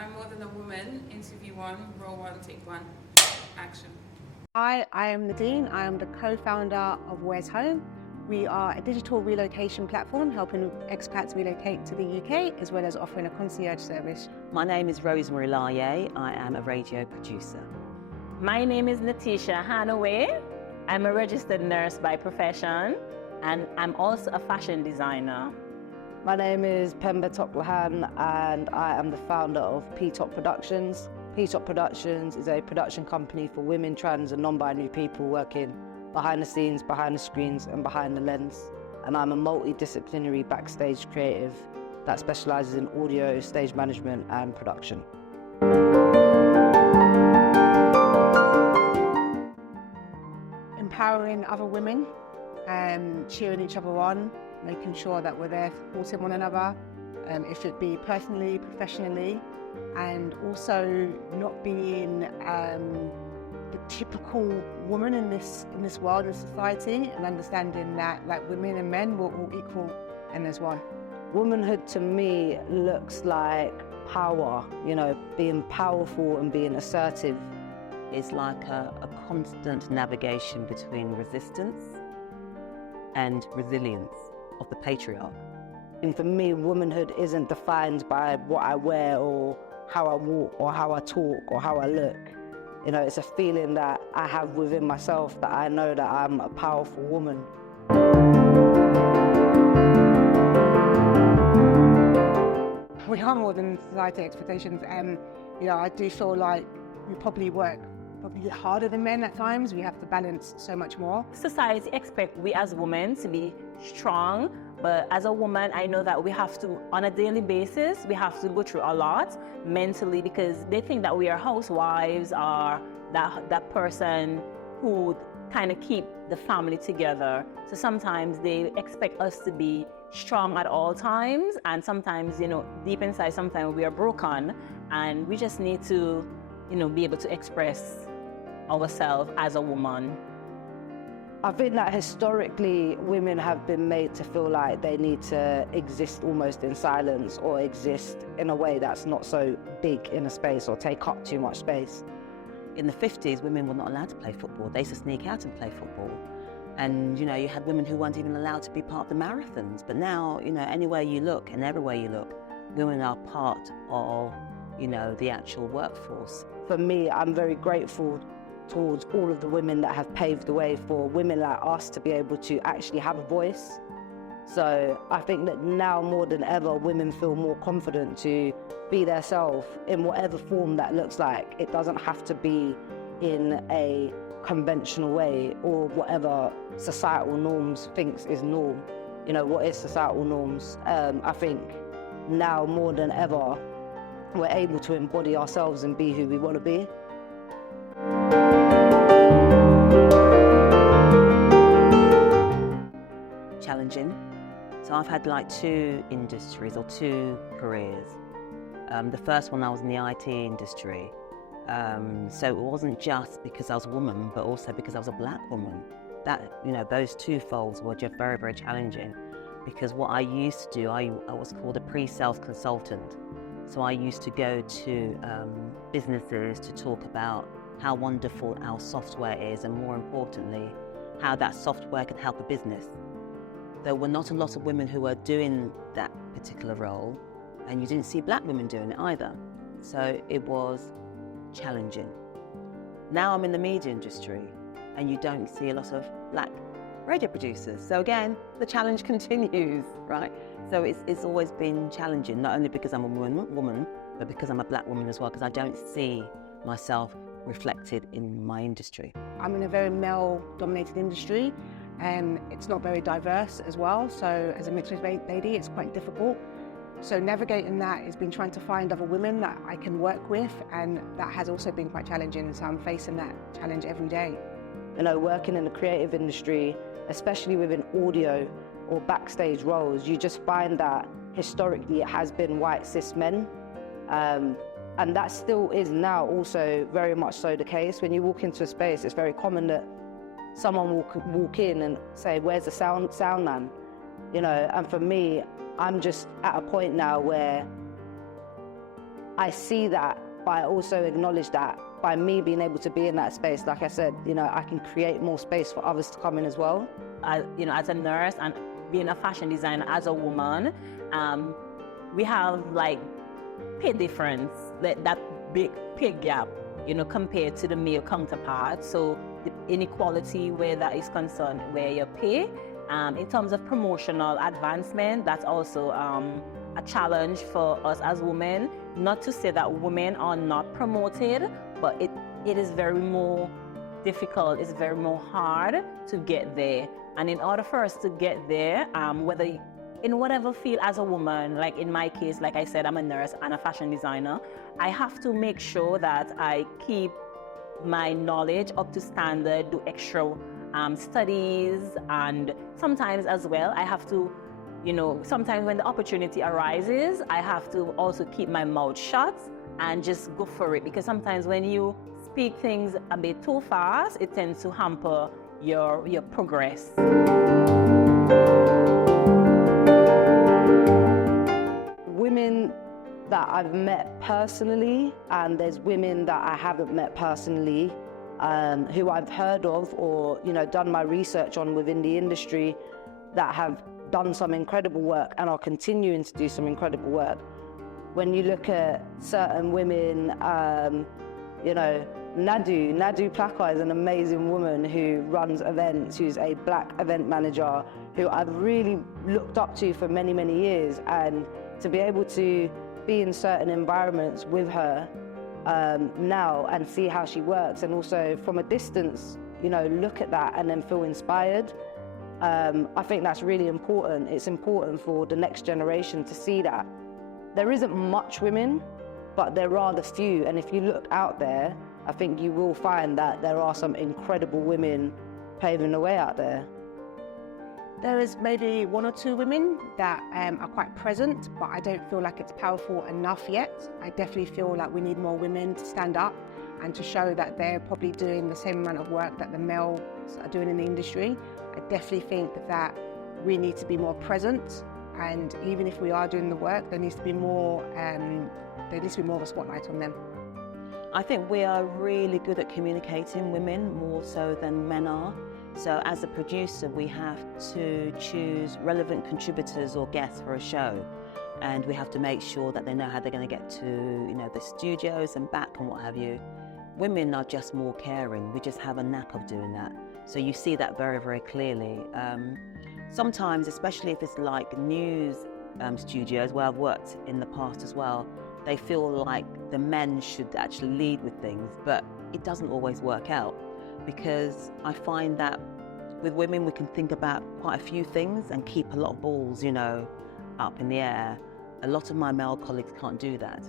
I'm More Than a Woman, interview 1, role 1, take 1, action. Hi, I am Nadine. I am the co-founder of Where's Home. We are a digital relocation platform helping expats relocate to the UK, as well as offering a concierge service. My name is Rosemary Laye. I am a radio producer. My name is Natisha Hanaway. I'm a registered nurse by profession, and I'm also a fashion designer. My name is PM Tolan, and I am the founder of P-Top Productions. P-Top Productions is a production company for women, trans and non-binary people working behind the scenes, behind the screens and behind the lens. And I'm a multidisciplinary backstage creative that specialises in audio, stage management and production. Empowering other women, cheering each other on, making sure that we're there supporting one another, if it be personally, professionally, and also not being the typical woman in this world and society, and understanding that like women and men we're all equal and as one. Womanhood to me looks like power, being powerful and being assertive. It's like a constant navigation between resistance and resilience of the patriarch. And for me, womanhood isn't defined by what I wear or how I walk or how I talk or how I look. It's a feeling that I have within myself that I know that I'm a powerful woman. We are more than society expectations, and I do feel like we probably work harder than men at times. We have to balance so much more. Society expects we as women to be strong, but as a woman, I know that we have to, on a daily basis, we have to go through a lot mentally, because they think that we are housewives or that person who kind of keep the family together. So sometimes they expect us to be strong at all times, and sometimes, deep inside, sometimes we are broken, and we just need to, be able to express ourselves as a woman. I think that historically women have been made to feel like they need to exist almost in silence or exist in a way that's not so big in a space or take up too much space. In the 50s, women were not allowed to play football. They used to sneak out and play football. And, you had women who weren't even allowed to be part of the marathons. But now, anywhere you look and everywhere you look, women are part of, the actual workforce. For me, I'm very grateful towards all of the women that have paved the way for women like us to be able to actually have a voice. So I think that now more than ever, women feel more confident to be themselves in whatever form that looks like. It doesn't have to be in a conventional way or whatever societal norms thinks is norm. What is societal norms? I think now more than ever, we're able to embody ourselves and be who we want to be. Challenging. So I've had like 2 industries or 2 careers. The first one, I was in the IT industry. So it wasn't just because I was a woman, but also because I was a black woman. That, those 2 folds were just very, very challenging, because what I used to do, I was called a pre-sales consultant. So I used to go to businesses to talk about how wonderful our software is, and more importantly, how that software can help a business. There were not a lot of women who were doing that particular role, and you didn't see black women doing it either. So it was challenging. Now I'm in the media industry, and you don't see a lot of black radio producers. So again, the challenge continues, right? So it's always been challenging, not only because I'm a woman, but because I'm a black woman as well, because I don't see myself reflected in my industry. I'm in a very male-dominated industry, and it's not very diverse as well. So as a mixed-race lady, it's quite difficult. So navigating that has been trying to find other women that I can work with, and that has also been quite challenging. So I'm facing that challenge every day. Working in the creative industry, especially within audio or backstage roles, you just find that historically it has been white cis men. And that still is now also very much so the case. When you walk into a space, it's very common that someone will walk in and say, "Where's the sound man?" And for me, I'm just at a point now where I see that, but I also acknowledge that by me being able to be in that space, like I said, I can create more space for others to come in as well. As a nurse and being a fashion designer as a woman, we have like pay difference, that big pay gap, compared to the male counterpart. So the inequality where that is concerned, where your pay, in terms of promotional advancement, that's also a challenge for us as women. Not to say that women are not promoted, but it is very more difficult, it's very more hard to get there. And in order for us to get there, whether in whatever field as a woman, like in my case, like I said, I'm a nurse and a fashion designer, I have to make sure that I keep my knowledge up to standard, do extra studies, and sometimes as well, I have to, sometimes when the opportunity arises, I have to also keep my mouth shut and just go for it, because sometimes when you speak things a bit too fast, it tends to hamper your progress. Women that I've met personally, and there's women that I haven't met personally, who I've heard of or done my research on within the industry, that have done some incredible work and are continuing to do some incredible work. When you look at certain women, Nadu Plaka is an amazing woman who runs events, who's a black event manager, who I've really looked up to for many, many years. And to be able to be in certain environments with her now and see how she works, and also from a distance, look at that and then feel inspired. I think that's really important. It's important for the next generation to see that. There isn't much women, but there are the few. And if you look out there, I think you will find that there are some incredible women paving the way out there. There is maybe one or two women that are quite present, but I don't feel like it's powerful enough yet. I definitely feel like we need more women to stand up and to show that they're probably doing the same amount of work that the males are doing in the industry. I definitely think that we need to be more present, and even if we are doing the work, there needs to be more of a spotlight on them. I think we are really good at communicating, women, more so than men are. So as a producer, we have to choose relevant contributors or guests for a show. And we have to make sure that they know how they're going to get to, the studios and back and what have you. Women are just more caring. We just have a knack of doing that. So you see that very, very clearly. Sometimes, especially if it's like news studios where I've worked in the past as well, they feel like the men should actually lead with things, but it doesn't always work out, because I find that with women we can think about quite a few things and keep a lot of balls, up in the air. A lot of my male colleagues can't do that,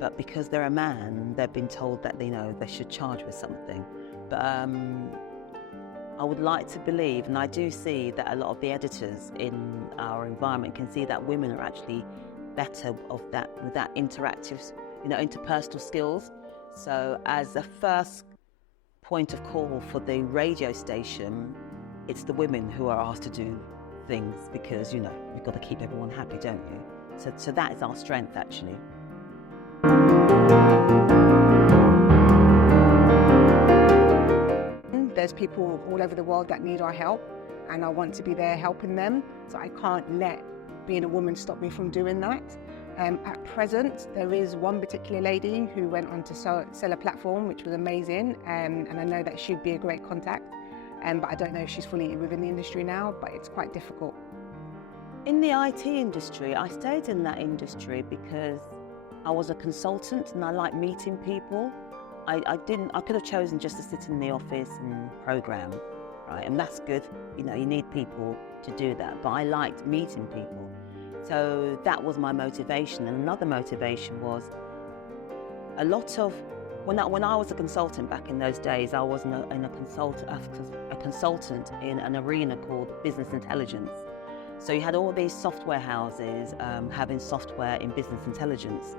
but because they're a man, they've been told that they should charge with something. But I would like to believe, and I do see that a lot of the editors in our environment can see that women are actually better with that interactive, interpersonal skills. So as a first point of call for the radio station, it's the women who are asked to do things, because you've got to keep everyone happy, don't you? So that is our strength, actually. There's people all over the world that need our help, and I want to be there helping them, so I can't let being a woman stop me from doing that. At present, there is one particular lady who went on to sell a platform, which was amazing, and I know that she'd be a great contact, but I don't know if she's fully within the industry now, but it's quite difficult. In the IT industry, I stayed in that industry because I was a consultant and I like meeting people. I could have chosen just to sit in the office and program, right? And that's good, you need people to do that, but I liked meeting people. So that was my motivation. And another motivation was a lot of, when I was a consultant back in those days, I was a consultant in an arena called business intelligence. So you had all these software houses having software in business intelligence.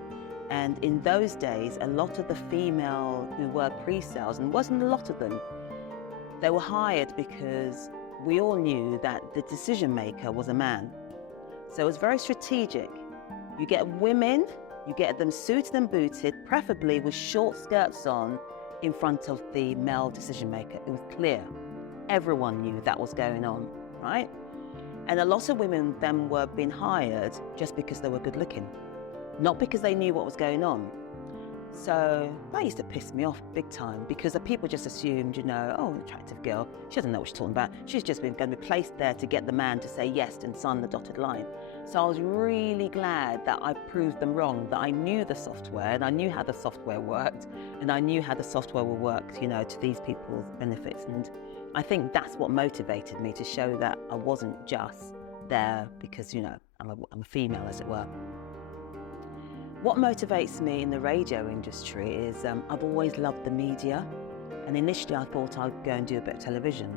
And in those days, a lot of the female who were pre-sales, and wasn't a lot of them, they were hired because we all knew that the decision maker was a man. So it was very strategic. You get women You get them suited and booted, preferably with short skirts on, in front of the male decision maker. It was clear. Everyone knew that was going on, right? And a lot of women then were being hired just because they were good looking, not because they knew what was going on. So that used to piss me off big time, because the people just assumed, oh, an attractive girl, she doesn't know what she's talking about. She's just going to be placed there to get the man to say yes and sign the dotted line. So I was really glad that I proved them wrong, that I knew the software and I knew how the software worked, and I knew how the software will work, to these people's benefits. And I think that's what motivated me, to show that I wasn't just there because, I'm a female, as it were. What motivates me in the radio industry is I've always loved the media, and initially I thought I'd go and do a bit of television,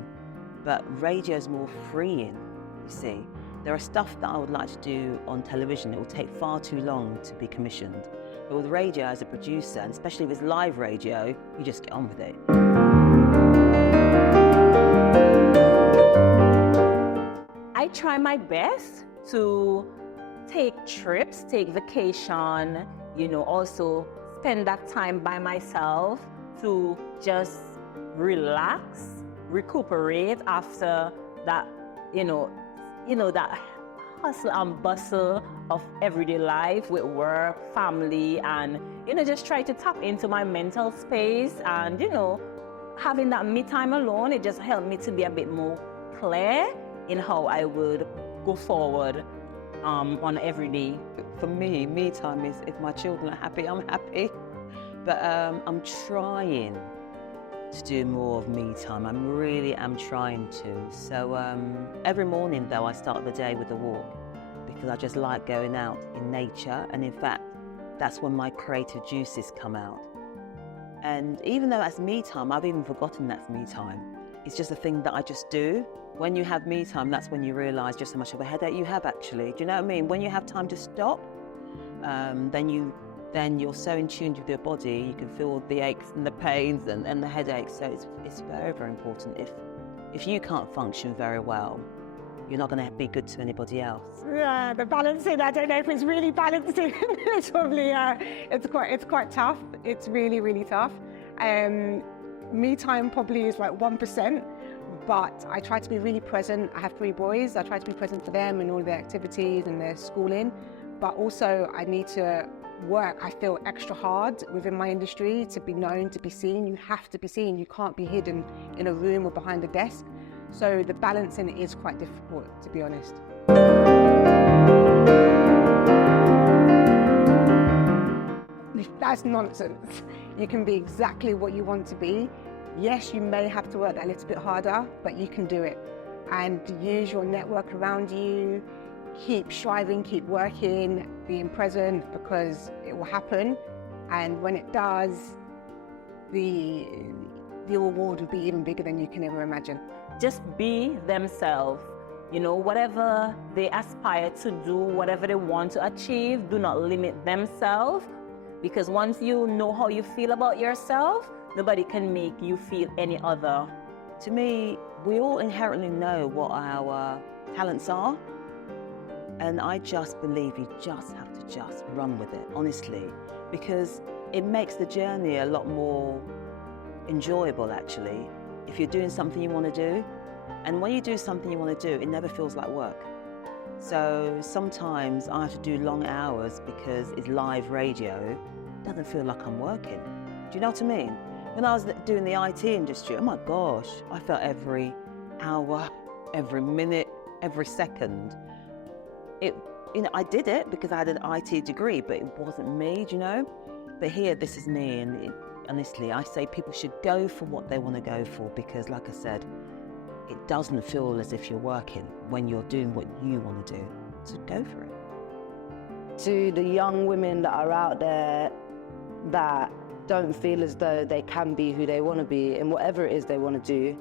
but radio's more freeing, you see. There are stuff that I would like to do on television. It will take far too long to be commissioned. But with radio as a producer, and especially if it's live radio, you just get on with it. I try my best to take trips, take vacation, also spend that time by myself to just relax, recuperate after that, that hustle and bustle of everyday life with work, family, and, just try to tap into my mental space. And, having that me time alone, it just helped me to be a bit more clear in how I would go forward on every day. For me, me time is if my children are happy, I'm happy. But I'm trying to do more of me time. I really am trying to. So every morning, though, I start the day with a walk, because I just like going out in nature. And in fact, that's when my creative juices come out. And even though that's me time, I've even forgotten that's me time. It's just a thing that I just do. When you have me time, that's when you realise just how much of a headache you have, actually. Do you know what I mean? When you have time to stop, then you're so in tune with your body, you can feel the aches and the pains and the headaches. So it's very, very important. If you can't function very well, you're not going to be good to anybody else. Yeah, the balancing, I don't know if it's really balancing. It's probably, it's quite tough. It's really, really tough. Me time probably is like 1%, but I try to be really present. I have 3 boys. I try to be present for them in all their activities and their schooling, but also I need to work, I feel, extra hard within my industry to be known, to be seen. You have to be seen. You can't be hidden in a room or behind a desk. So the balancing is quite difficult, to be honest. That's nonsense. You can be exactly what you want to be. Yes, you may have to work that a little bit harder, but you can do it. And use your network around you. Keep striving, keep working, being present, because it will happen. And when it does, the reward will be even bigger than you can ever imagine. Just be themselves. Whatever they aspire to do, whatever they want to achieve, do not limit themselves. Because once you know how you feel about yourself, nobody can make you feel any other. To me, we all inherently know what our talents are. And I just believe you just have to just run with it, honestly. Because it makes the journey a lot more enjoyable, actually, if you're doing something you want to do. And when you do something you want to do, it never feels like work. So sometimes I have to do long hours because it's live radio. It doesn't feel like I'm working. Do you know what I mean? When I was doing the IT industry, oh my gosh, I felt every hour, every minute, every second. I did it because I had an IT degree, but it wasn't me, do you know? But here, this is me, and honestly, I say people should go for what they want to go for, because like I said, it doesn't feel as if you're working when you're doing what you want to do. So go for it. To the young women that are out there that don't feel as though they can be who they want to be in whatever it is they want to do,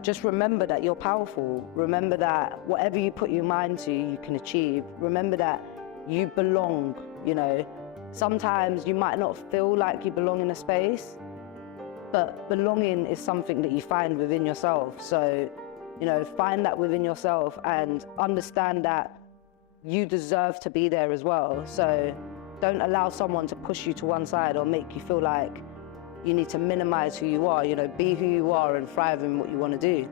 just remember that you're powerful. Remember that whatever you put your mind to, you can achieve. Remember that you belong, Sometimes you might not feel like you belong in a space, but belonging is something that you find within yourself. So, find that within yourself and understand that you deserve to be there as well. So, Don't allow someone to push you to one side or make you feel like you need to minimize who you are. You know, be who you are and thrive in what you want to do.